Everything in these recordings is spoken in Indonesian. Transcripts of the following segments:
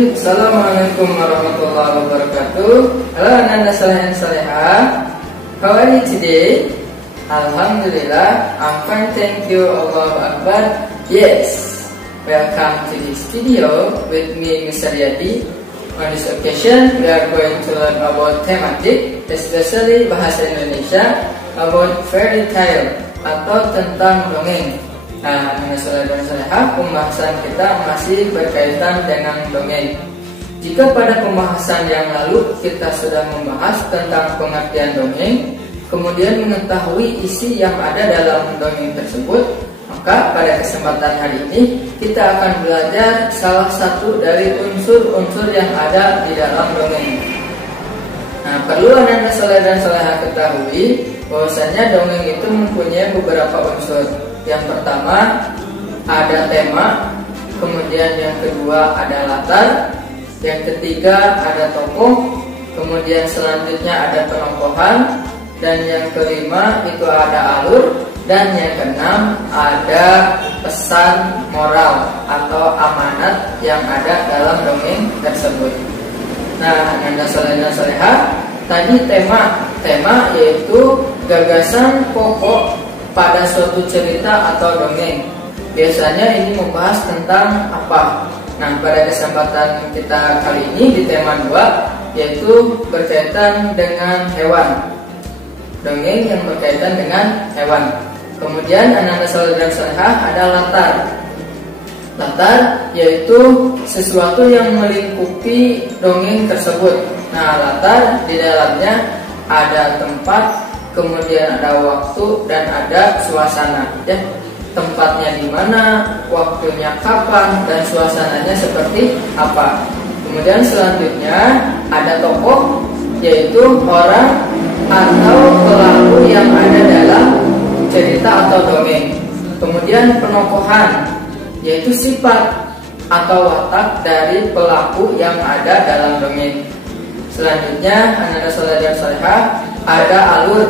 Bismillahirrahmanirrahim. Assalamualaikum warahmatullahi wabarakatuh. Halo anak-anak saleh dan salehah. How are you today? Alhamdulillah, I'm fine, thank you. Allahu Akbar. Yes, welcome to the studio with me, Mr. Yadi. On this occasion, we are going to learn about thematic, especially bahasa Indonesia, about fairy tale atau tentang dongeng. Nah, masalah dan salehah, pembahasan kita masih berkaitan dengan dongeng. Jika pada pembahasan yang lalu kita sudah membahas tentang pengertian dongeng, kemudian mengetahui isi yang ada dalam dongeng tersebut, maka pada kesempatan hari ini kita akan belajar salah satu dari unsur-unsur yang ada di dalam dongeng. Nah, perlu anak-anak saleh dan salehah ketahui bahwasanya dongeng itu mempunyai beberapa unsur. Yang pertama ada tema, kemudian yang kedua ada latar, yang ketiga ada tokoh, kemudian selanjutnya ada penokohan, dan yang kelima itu ada alur, dan yang keenam ada pesan moral atau amanat yang ada dalam dongeng tersebut. Nah, anak saleh dan salehah, tadi tema yaitu gagasan pokok pada suatu cerita atau dongeng. Biasanya ini membahas tentang apa? Nah, pada kesempatan kita kali ini di tema 2 yaitu berkaitan dengan hewan. Dongeng yang berkaitan dengan hewan. Kemudian anak-anak saleh dan salehah ada latar. Latar yaitu sesuatu yang melingkupi dongeng tersebut. Nah, latar di dalamnya ada tempat, kemudian ada waktu dan ada suasana, ya. Tempatnya di mana, waktunya kapan, dan suasananya seperti apa. Kemudian selanjutnya ada tokoh, yaitu orang atau pelaku yang ada dalam cerita atau dongeng. Kemudian penokohan, yaitu sifat atau watak dari pelaku yang ada dalam dongeng. Selanjutnya anak-anak saleh dan salehah ada alur.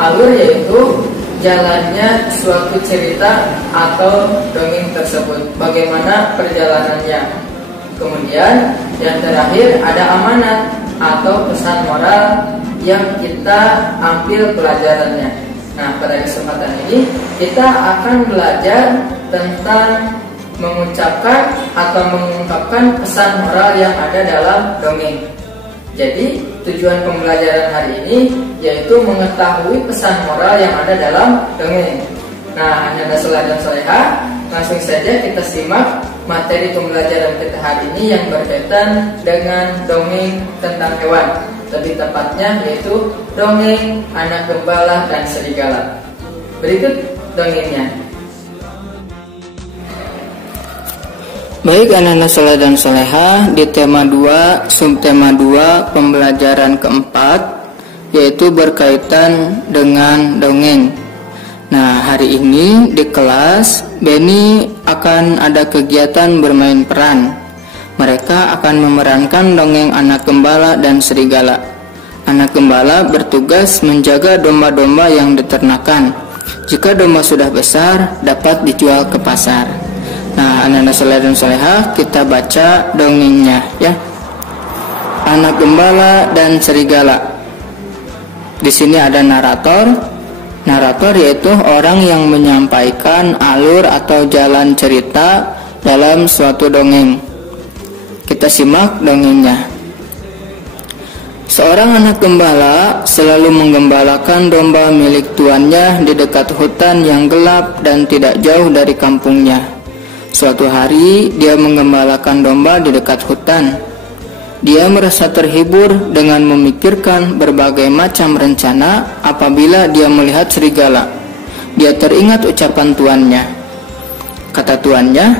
Alur yaitu jalannya suatu cerita atau dongeng tersebut, bagaimana perjalanannya. Kemudian yang terakhir ada amanat atau pesan moral yang kita ambil pelajarannya. Nah, pada kesempatan ini kita akan belajar tentang mengucapkan atau mengungkapkan pesan moral yang ada dalam dongeng. Jadi tujuan pembelajaran hari ini yaitu mengetahui pesan moral yang ada dalam dongeng. Nah, anak-anak saleh dan salehah, langsung saja kita simak materi pembelajaran kita hari ini yang berkaitan dengan dongeng tentang hewan. Lebih tepatnya yaitu dongeng anak gembala dan serigala. Berikut dongengnya. Baik anak-anak saleh dan salehah, di tema 2, subtema 2 pembelajaran keempat yaitu berkaitan dengan dongeng. Nah, hari ini di kelas Beni akan ada kegiatan bermain peran. Mereka akan memerankan dongeng anak gembala dan serigala. Anak gembala bertugas menjaga domba-domba yang diternakan. Jika domba sudah besar, dapat dijual ke pasar. Nah, anak-anak saleh dan salehah, kita baca dongengnya, ya. Anak gembala dan serigala. Di sini ada narator. Narator yaitu orang yang menyampaikan alur atau jalan cerita dalam suatu dongeng. Kita simak dongengnya. Seorang anak gembala selalu menggembalakan domba milik tuannya di dekat hutan yang gelap dan tidak jauh dari kampungnya. Suatu hari dia menggembalakan domba di dekat hutan. Dia merasa terhibur dengan memikirkan berbagai macam rencana apabila dia melihat serigala. Dia teringat ucapan tuannya. Kata tuannya,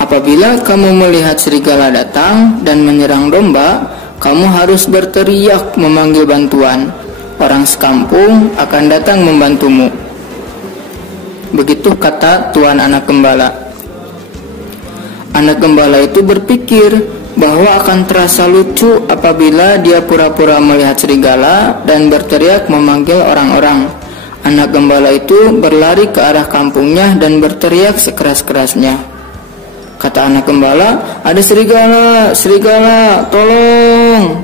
apabila kamu melihat serigala datang dan menyerang domba, kamu harus berteriak memanggil bantuan. Orang sekampung akan datang membantumu. Begitu kata tuan anak gembala. Anak gembala itu berpikir bahwa akan terasa lucu apabila dia pura-pura melihat serigala dan berteriak memanggil orang-orang. Anak gembala itu berlari ke arah kampungnya dan berteriak sekeras-kerasnya. Kata anak gembala, "Ada serigala, serigala, tolong!"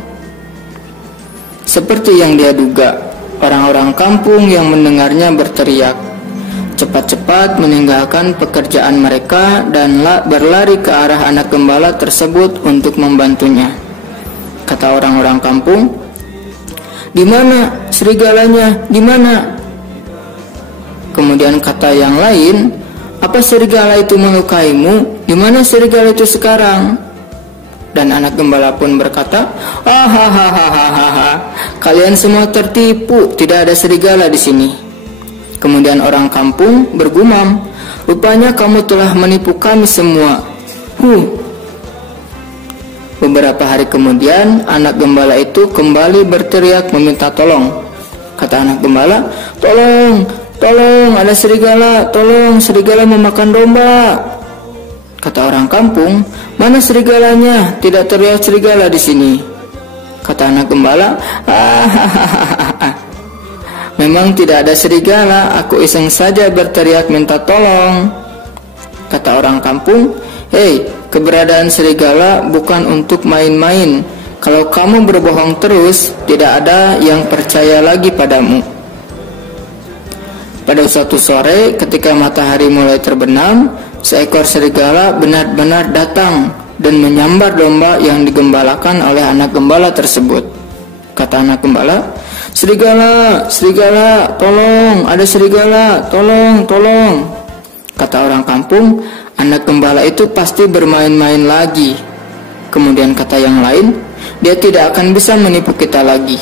Seperti yang dia duga, orang-orang kampung yang mendengarnya berteriak, cepat-cepat meninggalkan pekerjaan mereka dan berlari ke arah anak gembala tersebut untuk membantunya. Kata orang-orang kampung, "Di mana serigalanya? Di mana?" Kemudian kata yang lain, "Apa serigala itu melukaimu? Di mana serigala itu sekarang?" Dan anak gembala pun berkata, "Hahaha, kalian semua tertipu, tidak ada serigala di sini." Kemudian orang kampung bergumam, "Rupanya kamu telah menipu kami semua." Beberapa hari kemudian, anak gembala itu kembali berteriak meminta tolong. Kata anak gembala, "Tolong, tolong, ada serigala, tolong, serigala memakan domba." Kata orang kampung, "Mana serigalanya? Tidak terlihat serigala di sini." Kata anak gembala, "Memang tidak ada serigala, aku iseng saja berteriak minta tolong." Kata orang kampung, "Hei, keberadaan serigala bukan untuk main-main. Kalau kamu berbohong terus, tidak ada yang percaya lagi padamu." Pada suatu sore, ketika matahari mulai terbenam, seekor serigala benar-benar datang dan menyambar domba yang digembalakan oleh anak gembala tersebut. Kata anak gembala, "Serigala, serigala, tolong, ada serigala, tolong, tolong." Kata orang kampung, "Anak gembala itu pasti bermain-main lagi." Kemudian kata yang lain, "Dia tidak akan bisa menipu kita lagi."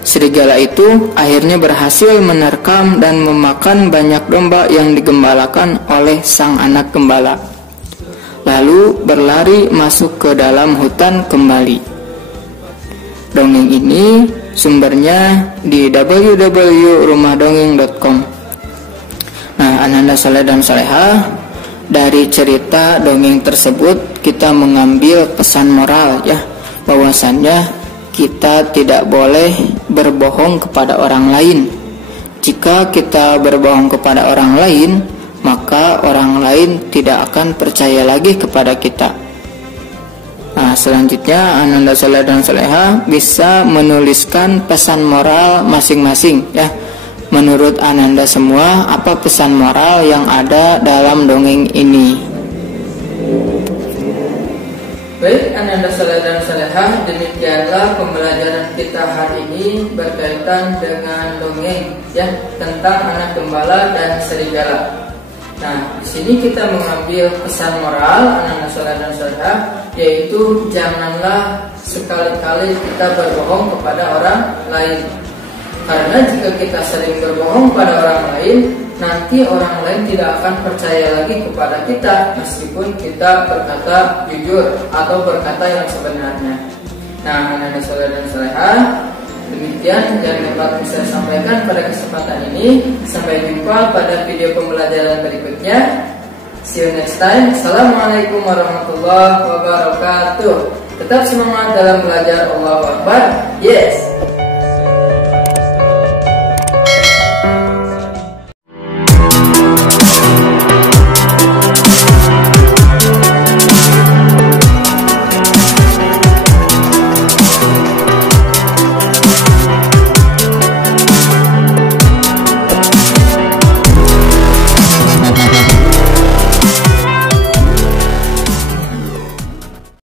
Serigala itu akhirnya berhasil menerkam dan memakan banyak domba yang digembalakan oleh sang anak gembala. Lalu berlari masuk ke dalam hutan kembali. Dongeng ini sumbernya di www.rumahdongeng.com. Nah, Ananda Saleh dan Salehah, dari cerita dongeng tersebut kita mengambil pesan moral ya, bahwasannya kita tidak boleh berbohong kepada orang lain. Jika kita berbohong kepada orang lain, maka orang lain tidak akan percaya lagi kepada kita. Nah, selanjutnya Ananda Saleh dan Salehah bisa menuliskan pesan moral masing-masing ya. Menurut Ananda semua, apa pesan moral yang ada dalam dongeng ini? Baik, Ananda Saleh dan Salehah, demikianlah pembelajaran kita hari ini berkaitan dengan dongeng ya, tentang anak gembala dan serigala. Nah, di sini kita mengambil pesan moral Ananda Saleh dan Salehah, yaitu janganlah sekali-kali kita berbohong kepada orang lain. Karena jika kita sering berbohong kepada orang lain, nanti orang lain tidak akan percaya lagi kepada kita meskipun kita berkata jujur atau berkata yang sebenarnya. Nah, Ananda Saleh dan Salehah, demikian yang dapat saya sampaikan pada kesempatan ini. Sampai jumpa pada video pembelajaran berikutnya. See you next time. Assalamualaikum warahmatullahi wabarakatuh. Tetap semangat dalam belajar. Allahu Akbar. Yes.